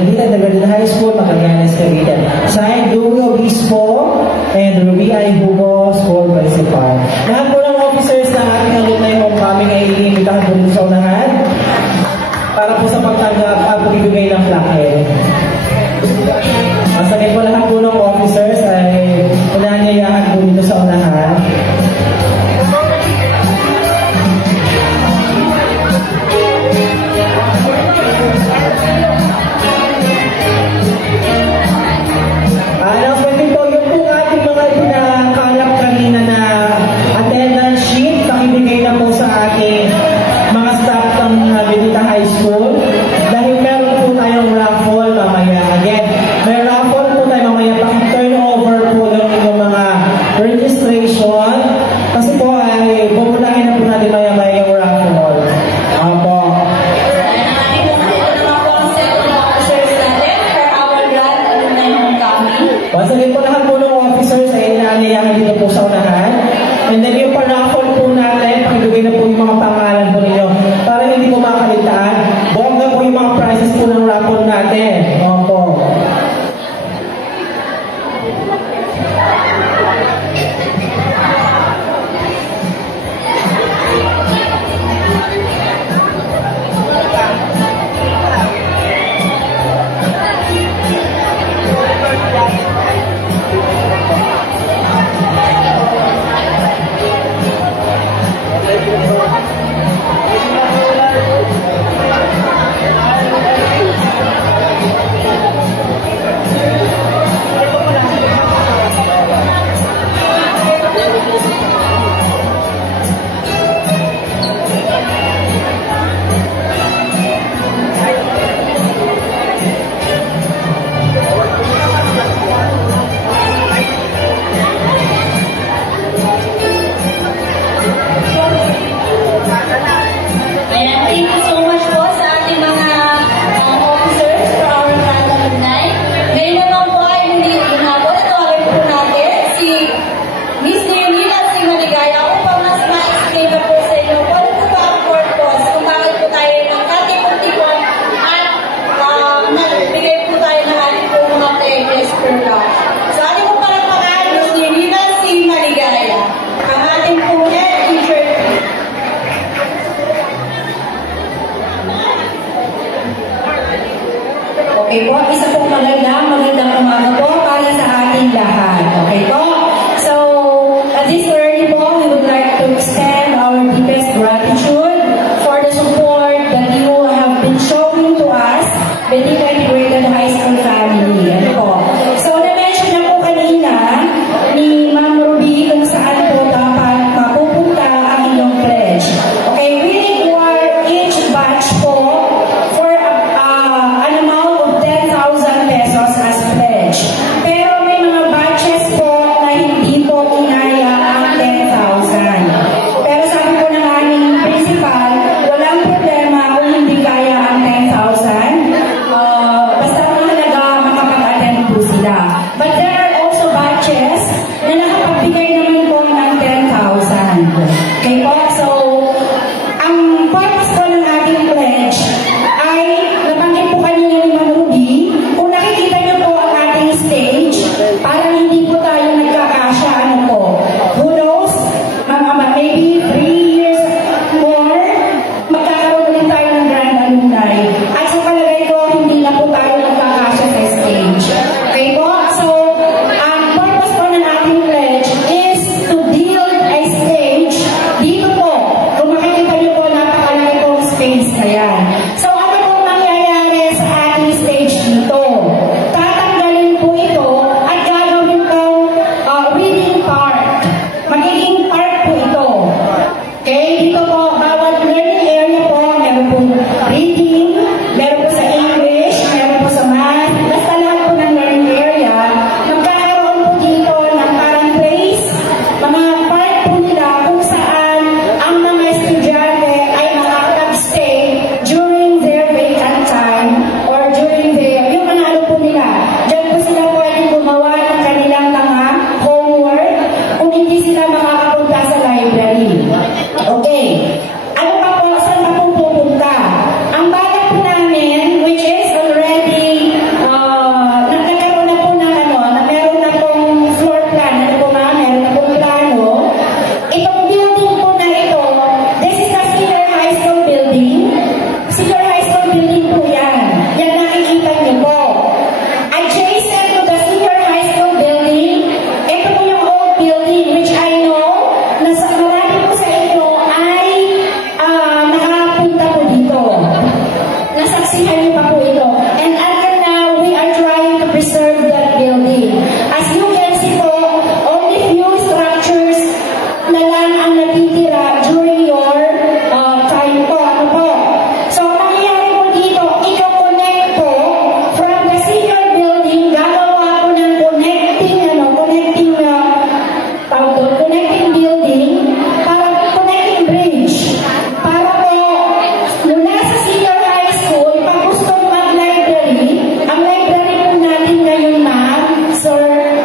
Integrated High School, Magallanes, Cavite. Signed, Louie Obispo and Ruby I. Hugo, School Principal. Lahat po ng officers ng ating alumni homecoming ay iimbitahan po dito sa unahan para po sa pagtanggap at pagbibigay ng plaque. Masakit po lahat po ng officers ay unanyayahan po dito sa unahan. Pwede po yung po ating mga pinakalap kanina na attendance sheet, pakibigay na po sa ating mga staff ng Bendita High School. Dahil meron po tayong raffle mamaya. Again, may raffle po tayo mamaya, paki-turn over po yung inyong mga registration. Kasi po ay bubulahin na po natin maya-maya yung raffle. Opo. Once again po lahat po ng officers ay inaaniyahan dito po sa unahan. And then yung pa-raffle po natin, pakibigay na po yung mga pangalan po ninyo para hindi po makalitaan. Bongga po yung mga prizes po ng raffle natin. Opo. Okay po, isa pong magandang umaga po para sa ating lahat. Okay po? So, at this early po, we would like to extend our deepest gratitude for the support that you have been showing to us, Bendita Integrated High School family. Ano po? So, na-mention na po kanina ni Ma'am Ruby kung saan po dapat mapupunta ang inyong pledge. Okay, we require each batch po for an amount of 10,000 pesos as pledge. Pero may mga batches po na hindi po inaya ang 10,000. Pero sabi po ng aming principal, walang problema kung hindi kaya ang 10,000. Basta mahalaga makapag-attend po sila. But there are also batches na nakapagbigay naman po ng 10,000. Okay po? So, ang purpose po ng ating pledge ay nabanggit po kanina ni Ma'am Ruby, kung nakikita niyo po ang ating stage, para hindi po tayo nagkakasya, ano po, who knows, maybe 3 years more, magkakaroon ulit tayo ng Grand Alumni. At sa palagay ko, hindi na po tayo nagkakasya sa stage. Okay po? So, ang purpose po ng ating pledge is to build a stage sila makakapunta sa library. Okay. Ano pa po, saan pa po pupunta? Ang balak po namin, which is already, nagkakaroon na po ng na meron na pong floor plan, meron na pong plano. Itong building po na ito, this is the Senior High School building. Senior High School building po yan. Yan nakikita niyo po. Adjacent to the Senior High School building, ito po yung old building, which I know, nasa marami po sa inyo ay nakapunta po dito. Nasaksihan niyo pa po ito. And until now, we are trying to preserve that building. As you can see po, only few structures na lang ang natitira during your time po. Ano po? So, mangyayari po dito, i-connect po from the senior building, gagawa po ng connecting building, para connecting bridge. Para po, mula sa senior high school, pag gusto mag-library, ang library po natin ngayon, ma'am, sir,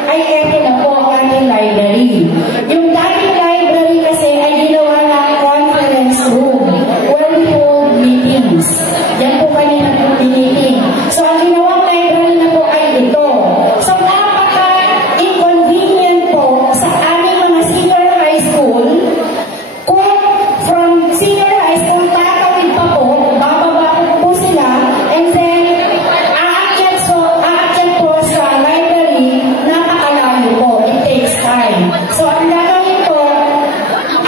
ay eto na po ang ating library. Yung dating library kasi ay ginawa ng conference room where we hold meetings. Yan po kami nag-meeting. So, ang ginawang library na po ay ito. So, napaka-inconvenient po sa aming mga senior high school kung from senior high school, tatawid pa po, bababa po sila, and then aakyat po sa library, napakalayo po. It takes time. So, ang gagawin po,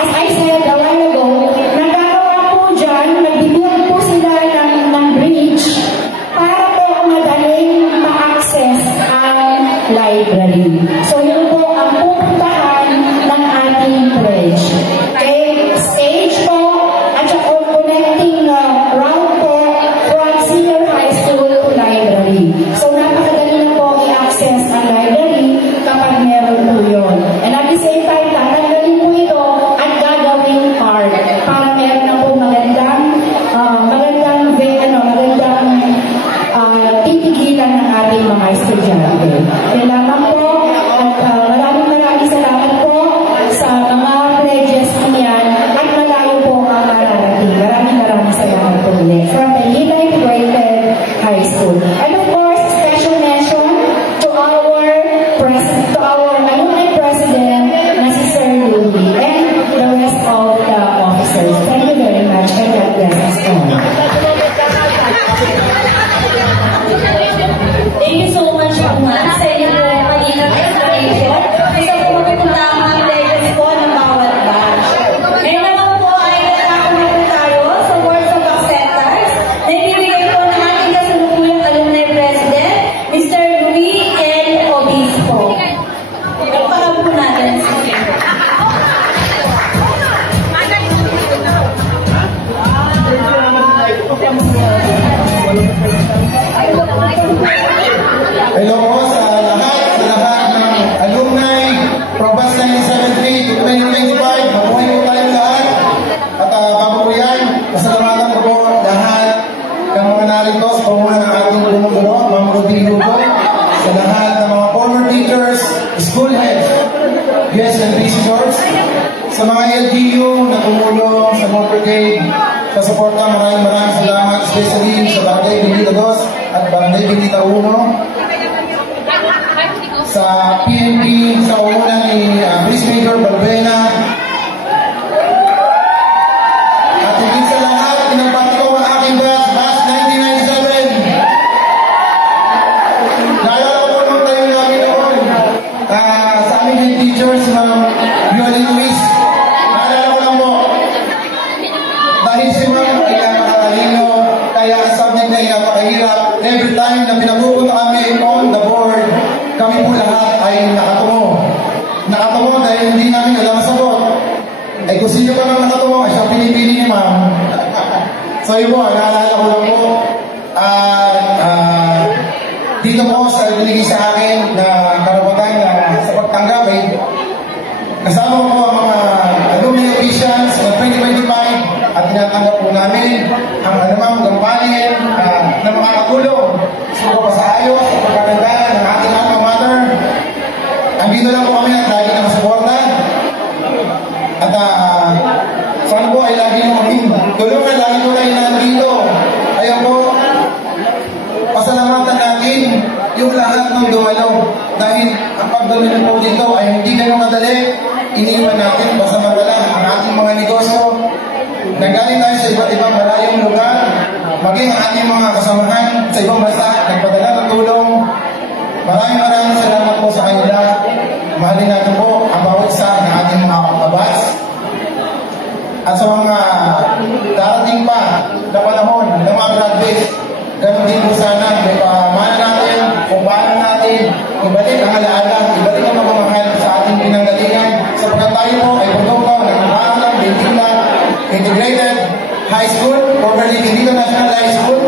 as I said a while ago, nagagawa po dyan, nag-build po sila ng bridge para po madaling ma-access ang library. So, yun po ang pupuntahan ng ating bridge. Okay? Stage po, at saka connecting route po from senior high school to library. So, napakadali na po i-access ang library kapag meron po yun. And at the same time, tatanggalin po ito at gagawing park para meron na po magandang titigilan ng ating mga estudyante. Yan lamang po, at maraming salamat po sa mga pledges niyan at malayo po ang mararating. Maraming salamat po ulit. From the Lilay Integrated High School. And of course, special mention to our alumni president, na si Sir Louie, and the rest of the officers. Thank you very much, and God bless us all. Thank you so much, ma'am, sa inyong mag-ingat explanation. Isa po pupunta ang mga pledges po ng bawat batch. Ngayon naman po ay natapos na po tayo sa words of acceptance na ibibigay po ng ating kasalukuyang alumni president, Mr. Louie L. Obispo. Pagpakab po natin si Sir. Hello po sa lahat ng alumni from Batch 1973 to 2025. Mabuhay po tayong lahat. At bago po yan, pasalamatan ko po lahat ng mga narito sa pamumuno ng ating guro, mga Rodrigo po, sa lahat ng mga former teachers, school heads, guests and visitors, sa mga LGU na tumulong sa motorcade, sa suporta, maraming salamat, especially sa Barangay Benita 2 at Barangay Benita 1, sa PNP, sa una ni Police Major Balbena, at higit sa lahat, pinagpati ko ang aking batch 1997. Naalala ko nung tayo namin noon, sa aming teachers, Ma'am Yoli Luis, naalala ko lang po, dahil si Ma'am ay napakatalino, kaya ang subject na napakahirap. Every time na pinapupunta kami on the board, kami po lahat ay nakatungo. Nakatungo dahil hindi namin alam ang sagot. Ay kung sino pa naman nakatungo, ay siya pinipili ni Ma'am. So yun po, naalala ko lang po. Dito po sa binigay sa akin na karapatan na sa pagtanggap ay kasama po ang mga alumni officials ng 2025 at tinatanggap po namin ang anumang gampanin na makakatulong sa pagpapasaayos at pagkaganda ng ating alma mater. Andito lang po kami at lagi na masuporta tulungan lagi po kayo nandito. Ayun po, pasalamatan natin yung lahat ng dumalo. Dahil ang pagdalo po dito ay hindi ganun kadali. Iniwan natin, basta wala ang ating mga negosyo. Nanggaling tayo sa iba't ibang malayong lugar. Maging ang ating mga kasamahan sa ibang bansa, nagpadala ng tulong. Maraming salamat po sa kanila. Mahalin natin po ang bawat isa ng ating mga kabats. At sa mga darating pa na panahon ng mga graduates, ganun din po sana, may pamana natin, kung paano natin, ibalik ang alaala, ibalik ang pagmamahal sa ating pinanggalingan. Sapagkat tayo po ay produkto ng Maalang Bintila Integrated High School, formerly International High School.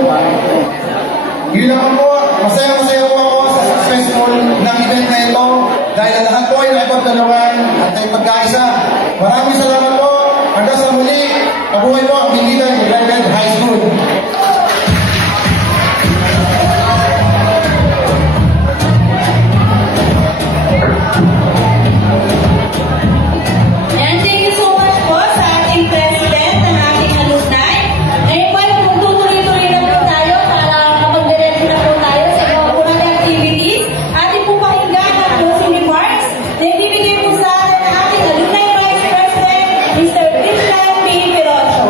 Yun naman po, masaya-masaya po ako sa successful ng event na ito dahil lahat po ay naipagtulungan at ay pagkaisa. Maraming salamat po. Hanggang sa muli, mabuhay po ang Bintila Integrated High School. And thank you so much po sa ating president ng ating alumni. Ngayon po, magtutuloy-tuloy na po tayo para kapag-diretso na po tayo sa iba po natin activities. Ating po pakinggan ang closing remarks na ibibigay po sa atin ng ating alumni vice president, Mr. Christian P. Pirocho.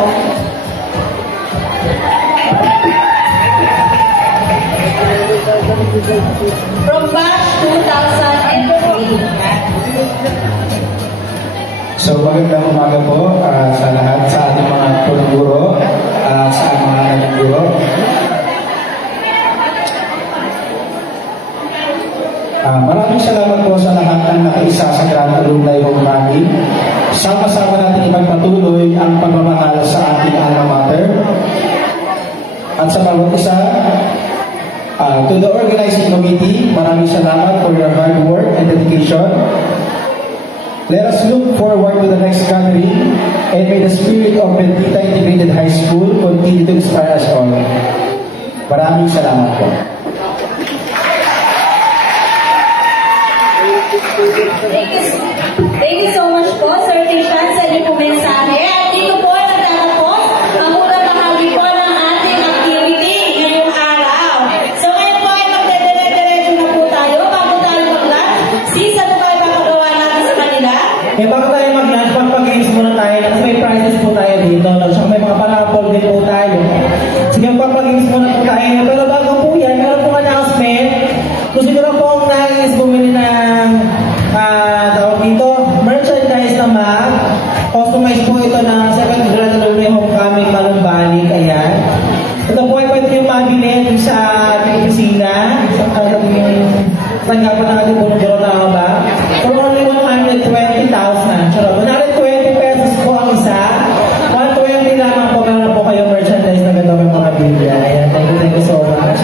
From batch 2003. So magandang umaga po sa lahat, sa ating mga punong guro, sa mga naging guro. Maraming salamat po sa lahat ng nakiisa sa Grand Alumni Homecoming. Sama-sama natin ipagpatuloy ang pagmamahal sa ating alma mater. At sa bawat isa, to the organizing committee, maraming salamat for your hard work and dedication. Let us look forward to the next gathering and may the spirit of Bintila Integrated High School continue to inspire us all. Maraming salamat po. Thank you so much po, Sir Christian, sa inyong po mensahe. At dito po nagtatapos ang unang bahagi po ng ating activity ngayong araw. So ngayon po ay magdedire-diretso na po tayo bago tayo mag-lunch. Sis, ano ba ipapagawa natin sa kanila? Bago tayo mag-lunch, pag-games muna tayo kasi may prizes po tayo dito. So may mga parapol din po tayo. Sige, pag-games muna po tayo. Pero bago po yan, meron po announcement. Kung siguro po ang nais bumili ng tawag dito, merchandise na mag, customize po ito ng second Grand Alumni Homecoming Malumbalik. Ayan. Ito po ay pwede yung mabili sa ating opisina. Saan nga pa natin po ng Jero na ba? For only 120,000. Charot. 120 pesos po ang isa. 120 lamang po meron po kayo merchandise na ganda may mga biblia. Ayan. Thank you so much.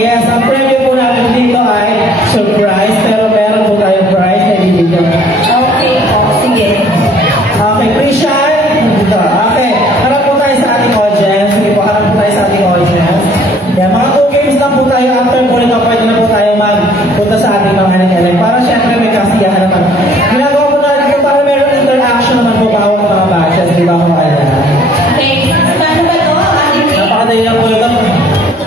Yes, Sandali lang po ito.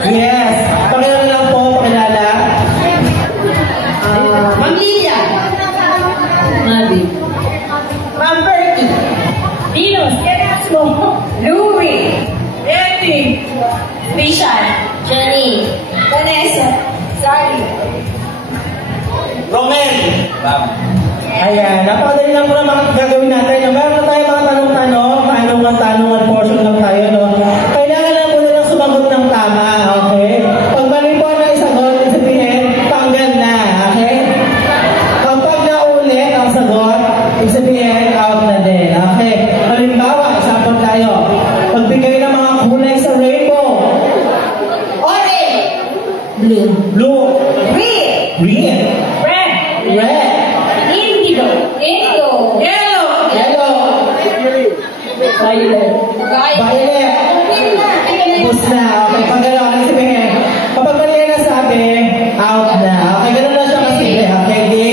Yes. Pakilala lang po, pakilala. Ma'am Lilia. Mabi. Ma'am Bertie. Dinos, Erasmo. Louie. Eddie. Rishan. Jenny. Vanessa. Sally. Romel. Ayan, napakadali lang po na gagawin natin. Meron na tayo mga tanong-tanong, tanungan portion lang tayo, no? Kailangan lang po na sumagot ng tama, okay? Pag mali po na isagot, sabihin, tanggal na, okay? Kapag naulit ang sagot, sabihin, out na din, okay? Halimbawa, example tayo. Pagbigay ng mga kulay sa rainbow. Orange. Blue. Blue. Green. Green. Red. Red. Indigo. Yellow. Yellow. Violet. Violet. Tapos na. Okay, pag gano'n, ano sabihin? Kapag mali na sabi, out na. Okay, gano'n na siya kasi. Okay, di?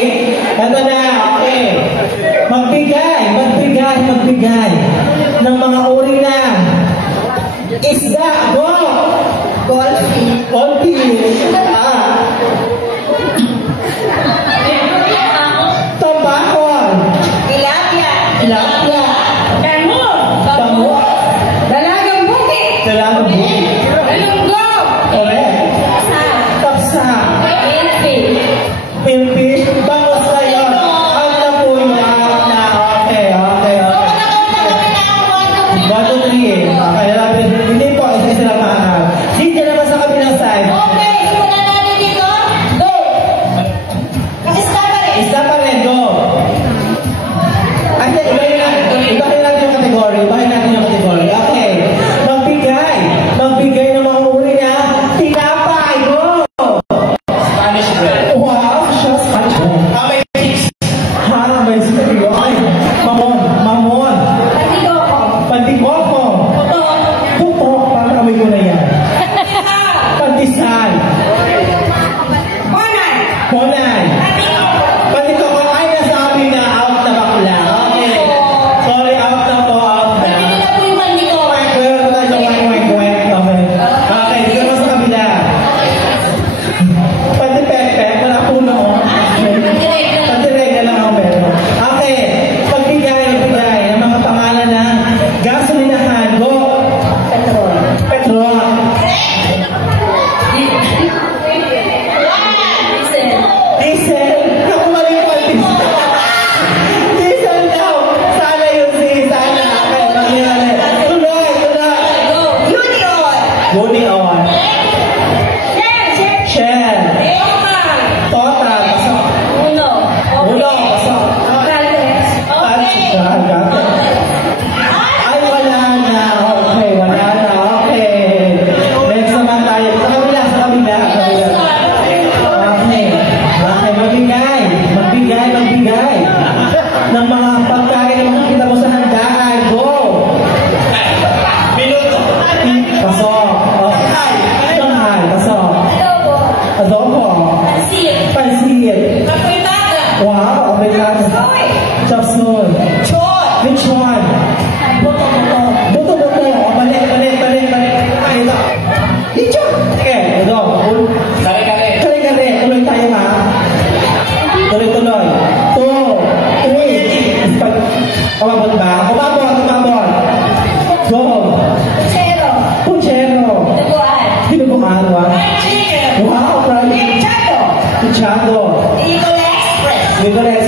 Ito na, okay. Magbigay ng mga uri na isda. Go! Goldfish. Tambakol. Tilapia. Bango. Dalagang bukit. Galunggo. Correct. Kapsa. Pinfish. Bangos kayo. Ang napuyo na. Okay. 1, 2, 3. Okay, hindi po. Isa lang mahal. Sige naman sa kabilang side. Okay, simulan natin dito. Go. Isa pa rin. Go. Ay, ibahin natin yung kategory. Okay. Magbigay ng mga uri niya. Tinapay. Go. Spanish bread. Wow, siya Spanish bread. Kamay chicks. May sinabi. Okay. Mamon. Pantikoko. Puto. Parang kami ko na yan. Pantisan. Bonay. Pantikoko ay nasabi na out na bakla. Okay. Sorry, out na po. Pero tayo weng. Okay, dito mo sa kabila. Pantipepe. Wala po na o. Pantirega lang ako meron. Okay. Pagbigay ng mga pangalan na gasolinahan. Go. Petrol. Diesel. Naku, mali po. Diesel daw. Sana yun sana. Okay, mangyari. Tuloy. Union. Shell. Total. Pasok. Ulo. Pasok. Ay, wala na. Okay, wala na. Okay. Next naman tayo. Sa kabila. Okay, magbigay. Ng mga pagkain na makikita mo sa handaan. Go! Minuto. Pasok. Shanghai. Pasok. Adobo. Pansit. Wow, Amerikano. Chop suey. Lechon. Buto. Balik. Ay, ito. Lechon. Okay, ito. Kare-kare. Tuloy tayo ha. Tuloy. 2, 3. Umabot ba? Umabot. Go. Puchero. Dinuguan. Wow, right. Pichado. Eagle Express.